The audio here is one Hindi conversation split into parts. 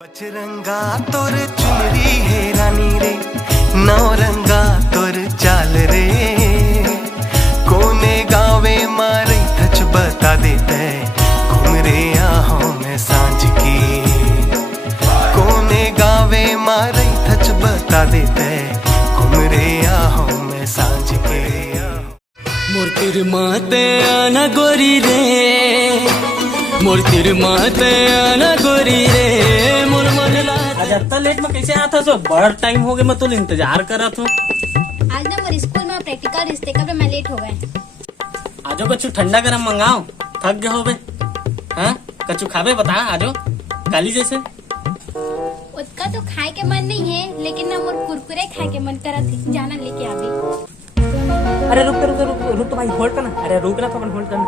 बजरंगा तोर चुनरी है रानी रे, नौरंगा तोर चाल रे, कोने गावे मारे थच बता देते घूम रे आहों में सांझ की, कोने गावे मारे थच बता देते घूम रे आहों में सांझ के। मोर माते आना गोरी रे, मोर माते आना गोरी रे, मोर मन ला। आज इतना लेट में कैसे आता सो? बड़ा टाइम हो गया, मैं तो इंतजार कर रहा था। आज ना मोर स्कूल में प्रैक्टिकल रिश्ते का मैं लेट हो गए। आजो कछु ठंडा गरम मंगाओ, थक गए हो बे। हाँ कछु खावे बता, आजो काली जैसे। उसका तो खाए के मन नहीं है, लेकिन ना मोर कुरकुरे खाए के मन करा थी, जाना लेके आवे। अरे रुक रुक रुक रुक तो भाई, होल्ड करना। अरे रुक ना, तो अपन होल्ड करना।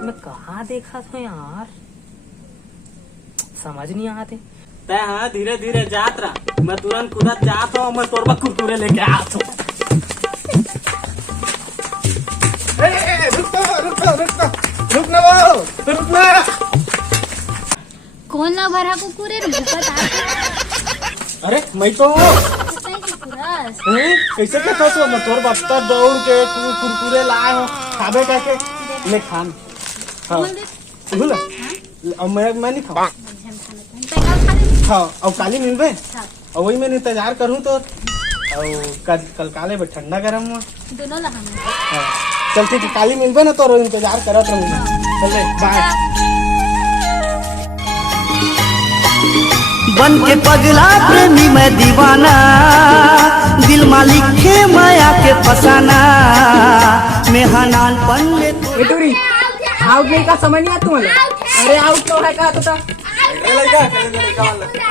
मैं कहाँ देखा था यार, समझ नहीं आते। हाँ धीरे धीरे जात रहा, मैं तुरंत कुदत जात हूँ, मैं तोरबा कुरकुरे लेके आत हूँ। रुक ना। कौन ना भरा कुरकुरे अरे मैं तो कैसे कहता सो, मैं तोर बस्ता दौड़ के कुरकुरे लाए हो, खाबे कैसे ले खान। हाँ अब मैं नहीं खाऊं। हाँ और काली मिलबे, और वही मैं इंतजार करूँ तो। और कल काले में ठंडा गरम हुआ दोनों लगा। हाँ चल ठीक है, काली मिलबे ना तो इंतजार करत रहूंगा। चल बाय। बन के पगला प्रेमी मैं दीवाना, दिल मालिक है माया के फसाना, मैं हनान पन ले टूरी आउट नहीं का समझ नहीं आता तुम्हें। अरे आउट तो है कहा तो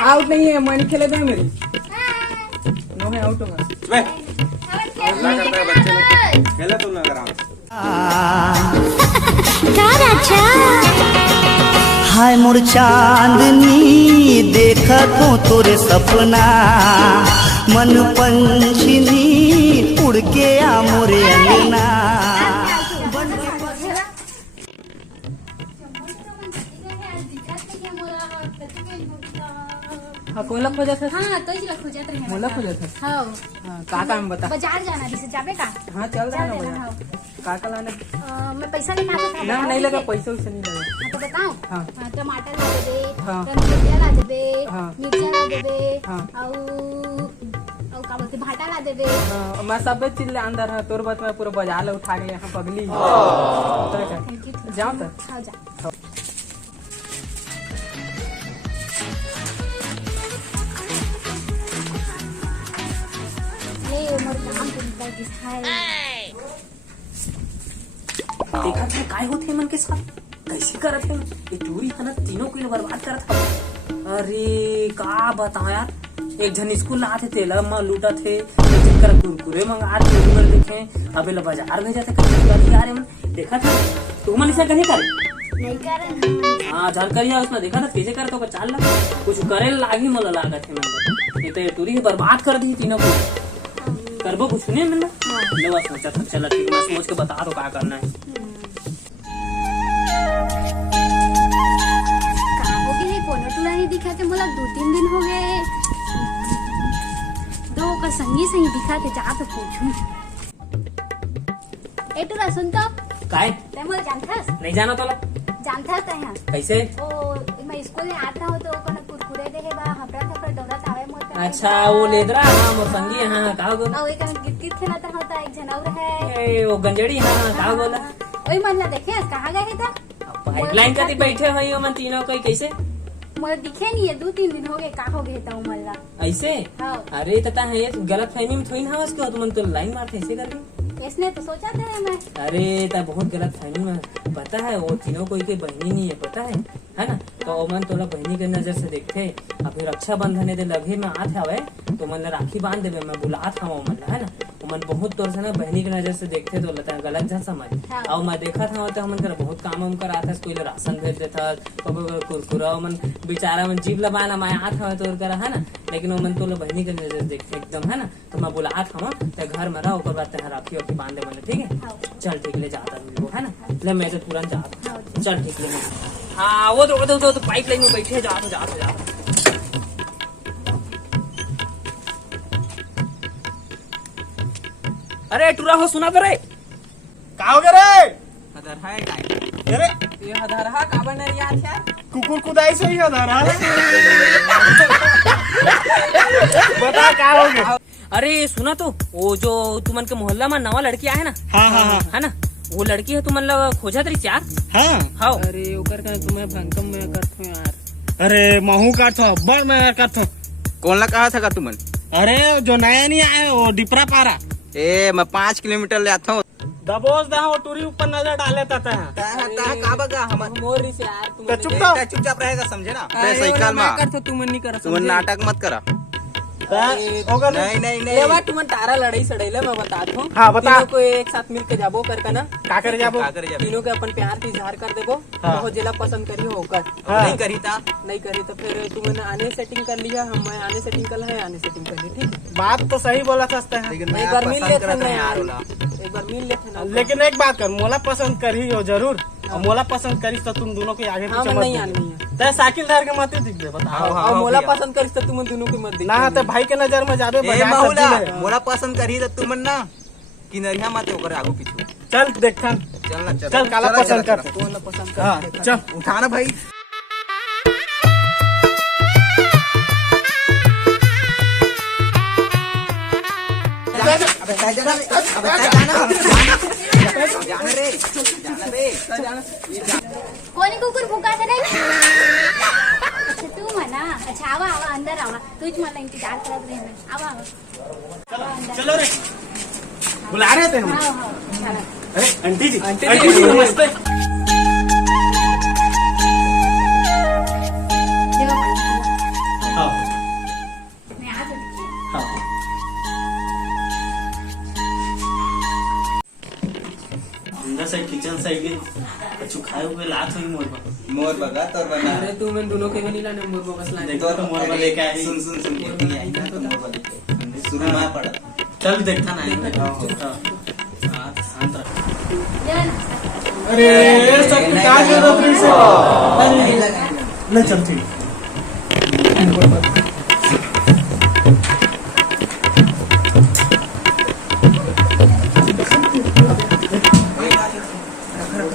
आउट नहीं है, मैं नहीं खेले दे मेरी नो है, आउट होगा। खेले तुम ना करा। हाय मोर चांदनी देखत हो तोरे सपना, मन पंछी उड़ के आ मोरे अंगना। हाँ कौन लग खोजा था? हाँ तो ही खोजत रहे। मोला खोजा था। हाँ हाँ का काम बता। बाजार जाना जिसे जाबे का। हाँ चल रहा चल है देना, हाँ। का लाने। मैं पैसा निकाला था। ना नहीं लगा, पैसा वैसा नहीं लगा। हाँ तो बताओ। हाँ। टमाटर ला देबे, हाँ। रमकलिया ला देबे, हाँ। मिर्चा ला देबे, हाँ। और का बोलते भाटा ला देबे। हाँ मैं सब चीज ले अंदर है, तोर बात में पूरा बाजार ले उठा के यहाँ पगली जाओ तो। हाँ जा। देखा था काय होते मन के साथ, कैसे करत है ये टूरी है ना, तीनों को बर्बाद करत है। अरे का बताया, एक जन स्कूल आते तेला में लूटा थे, एक जन कर कुरकुरे मंगा थे, देखे अबे ला बाजार भेजा थे कहीं यार। मन देखा था तू मन ऐसा कहीं कर नहीं करन। हाँ जानकारी है उसमें, देखा था कैसे करता होगा। चाल ला कुछ करे लागी मोला लागत है मन, ये तो टूरी बर्बाद कर दी तीनों को। करबो कुछ नहीं मैंने लो सोचा था। चला ठीक, मैं सोच के बता दो क्या करना है। नहीं दिखा थे मोला, 2-3 दिन हो गए। दो का संगी सही दिखा थे, जा तो पूछूं। ए टूरा सुन तो काय ते मोला जानथस? नहीं जाना तो जानथस ते हां कैसे? ओ मैं स्कूल में आता हूं तो कोनो कुरकुरे देहे बा, हपरा दौड़त आवे मोर। अच्छा वो लेदरा, हाँ मोर संगी। हाँ का बोल? और एक गिट्टी खेलत होता, एक जन और है ए वो गंजड़ी। हाँ का बोला? ओई मन ना देखे कहां गए था। पाइपलाइन का बैठे हुई हो मन तीनों कोई कैसे मोर दिखे नहीं है, 2-3 दिन हो गए। का हो गए था उमल्ला ऐसे? हाँ। अरे तता है ये गलत फहमी में थोड़ी ना हो उसको, तुम तो लाइन मारते ऐसे कर दी। इसने तो सोचा था मैं। अरे ता बहुत गलत फहमी में, पता है वो तीनों कोई के बहनी नहीं है, पता है ना। तो मन तोला बहनी के नजर से देखते, अभी रक्षाबंधन दे लगे में आत हवे तो मन राखी बांध देवे, मैं बुलात हूँ मन है ना। मन बहुत तौर से ना बहनी के नजर से देखते तो लगता है गलत जा समझ। हाँ। और मैं देखा था तो मन कर बहुत काम हम करा था, कोई राशन भेज देता, कुरकुरा मन बेचारा मन जीव लबाना मैं आत हवे तो करा है ना। लेकिन वो मन तो बहनी के नजर से देखते एकदम है ना, तो मैं बुलात हूँ ते घर में रहो, बाद राखी वाखी बांध दे बोले ठीक है। चल ठीक ले जाता है ना, ले मैं तो तुरंत जाता। चल ठीक ले। हाँ वो तो पाइप लाइन में बैठे हैं, जाओ जाओ जाओ। अरे टूरा हो, सुना तो रे। का हो गया रे? अरे ये हदरहा काबर नहीं याद है? कुकुर कुदाई से ही हदारा बता का हो गया? अरे सुना तो, वो जो तुमन के मोहल्ला में नवा लड़की आया है ना, हाँ हाँ हाँ है ना, वो लड़की है तुमन ला खोजा तरी चार। हाँ। हाँ अरे ओकर का तुम्हें भंकम में करत हूं यार। अरे महू काट था बड़ मैं काट था। कौन ला कहा था का तुमन? अरे जो नया नहीं आया वो डिपरा पारा। ए मैं 5 किलोमीटर ले आता हूँ। दबोच दा वो टूरी ऊपर नजर डाले ता का बगा हम मोर से यार तुम चुपचाप रहेगा, समझे ना? अरे साइकिल में करत तुम नहीं करत। तुम नाटक मत करा। होगा नहीं नहीं ये नहीं बात तुम तारा लड़ाई सड़ैले मैं बतात हूं। हाँ, बता। तीनों को एक साथ मिल के जाबो कर का ना, का करे जाबो? का करे जाबे? तीनों के अपन प्यार की इजहार कर देबो। हाँ। बहुत जिला पसंद करी होकर हाँ। नहीं करी था। नहीं करी तो फिर तुमने आने सेटिंग कर लिया, हम आने सेटिंग कर है, आने सेटिंग कर ली, ठीक है? बात तो सही बोला था लेकिन एक मैं बार मिल पसंद लेते करत ना नहीं यार, यार ओला। एक बार मिल लेते ना। लेकिन एक बात कर, मोला पसंद करी हो जरूर। और मोला पसंद करी तो तुम दोनों के आगे हाँ पीछे मैं मत नहीं दिखो। आनी है। ते साइकिल धार के मत दिख दे बता। हाँ, और मोला भैया। पसंद करी तो तुम दोनों की मत ना तो भाई के नजर में जाबे ए बाजार बहुला सब्जी ले। मोला पसंद करी तो तुमन ना कि नरिया मत ओकर आगू पीछू। चल देखथन। चल ना चल। चल काला पसंद कर। कौन पसंद कर। हाँ चल। उठाना भाई। जाना रे, जाना रे। कोणी कुकुर भुका था नाही? अच्छा तू म्हणा, अच्छा आवा आवा अंदर आवा, तूच मला इंतजार करत रहे मैं, आवा आवा। चलो रे, बुला रहे थे हम। हाँ हाँ चला। अरे आंटी जी नमस्ते। देवा पाणी। हाँ मैं आ जाती हूँ। हाँ अंदर से किचन साइड के कुछ खाए हुए लात हुई मोर पर। मोर बगा तोर बना। अरे तुम दोनों के नहीं लाने मोर बस लाने। देखो तो मोर पर लेके आई। सुन सुन सुन बोल नहीं आई ना तो मोर वाली के। शुरू में पड़ा। चल देखता ना। हाँ शांत रह। देवा ना। अरे सब का जरूरत नहीं से। नहीं चल ठीक।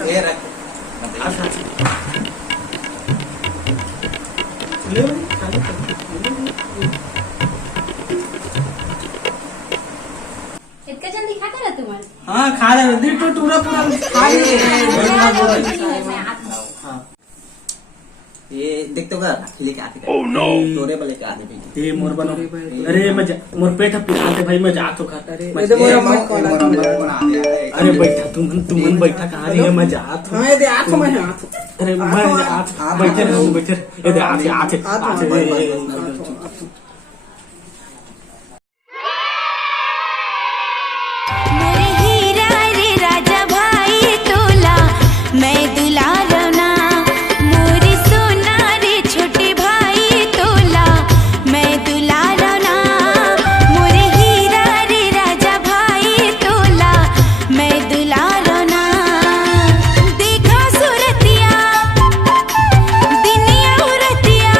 ए रख। ले भाई खाली कर। इतका जल्दी खाता रहा तुम्हारे? हाँ खा रहे दिल तो पूरा पूरा खा लिए। मैं आती हूँ। ये देख तो कर लेके आते कर। तोरे वाले के आते भाई। ये मोर बनो। अरे मैं मोर पेट पुछाते भाई मैं जा तो कर। ये तो मोर मत कॉल। अरे बैठा तुम बैठा कहाँ रही है मैं जा तो। हां ये दे आंख में हाथ। अरे मैं जा बैठे रहो बैठे। ये दे आते आते आते। मोरे हीरा रे राजा भाई तोला मैं दुलारना, मोरे सोना रे छोटे भाई तोला मैं दुलारना, मोरे हीरा रे राजा भाई तोला मैं दुलारना। देखा सूरतिया दिनिया उरतिया,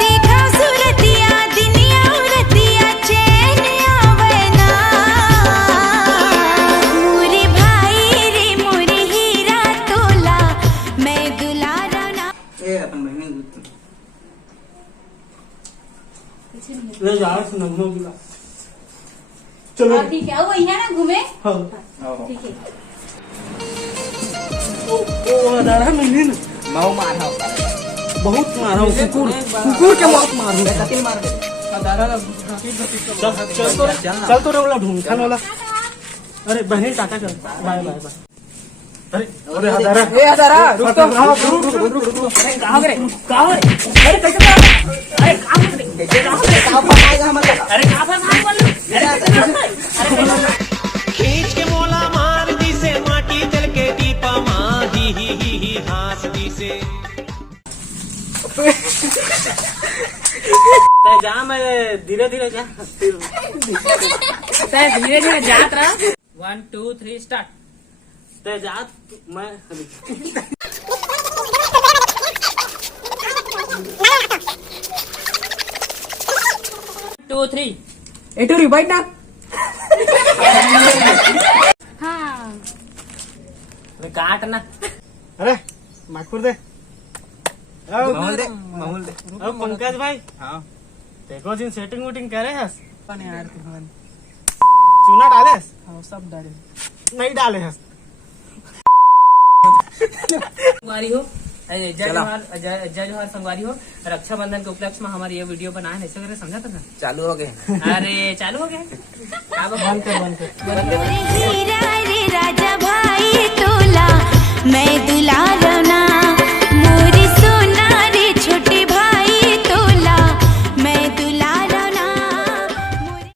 देखा सूरतिया दिनिया उरतिया चैन आवना, मोरे भाई रे मोरे हीरा तोला मैं दुलारना। ए अपन बहन ले जा सुनो बुला। चलो हाँ, ठीक है, वो वही है ना घूमे। हाँ ठीक है। ओ दादा मैंने ना माऊ मार हा बहुत मारा हूँ कुकुर के बहुत मारू। कतिल मार दे। चल तो रे वाला ढूंढने वाला। अरे बहनी टाटा कर बाय बाय बाय। अरे अरे हजारा ए हजारा रुक तो। रुक अरे कहाँ गए? कहाँ गए? अरे कैसे कहाँ? अरे कहाँ गए? का पकाएगा हम लोग। अरे कहाँ पर कहाँ बोल? खींच के मोला मार दी से माटी दिल के दीपा माँ ही हास दी से। जा मैं धीरे धीरे जा फिर धीरे धीरे जात रहा। 1 2 3 स्टार्ट। ते जात मैं 2 3 ए टुरी बैठ ना. हाँ काट ना. अरे माखूर दे. माहौल दे. अब पंकज भाई हाँ. देखो जिन सेटिंग वोटिंग करे है चूना डाले है? सब डाले. नहीं डाले है. संगवारी हो जय जोहार संगवारी हो. रक्षाबंधन के उपलक्ष्य में हमारी ये वीडियो बनाए हैं, ऐसे करके समझा था ना. चालू हो गए. अरे चालू हो गया. बंद कर. हीरा